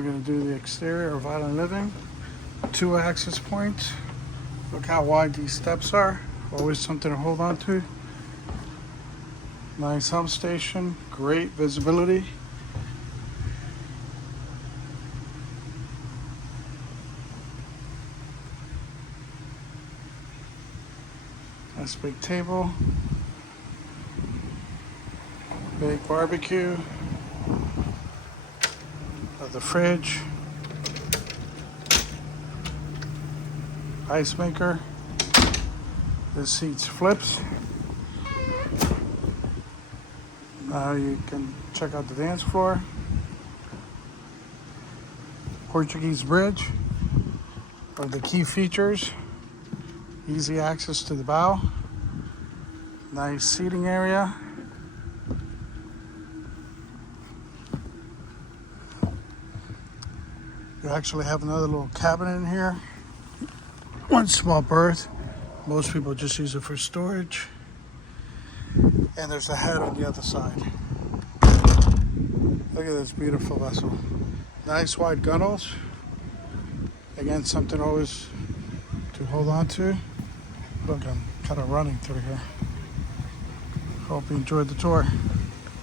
We're going to do the exterior of island living. 2 access points. Look how wide these steps are. Always something to hold on to. Nice hub station. Great visibility. Nice big table. Big barbecue. The fridge. Ice maker. This seat flips. Now you can check out the dance floor. Portuguese bridge. One of the key features. Easy access to the bow. Nice seating area. You actually have another little cabinet in here. One small berth. Most people just use it for storage. And there's a head on the other side. Look at this beautiful vessel. Nice wide gunnels. Again, something always to hold on to. Look, I'm kind of running through here. Hope you enjoyed the tour.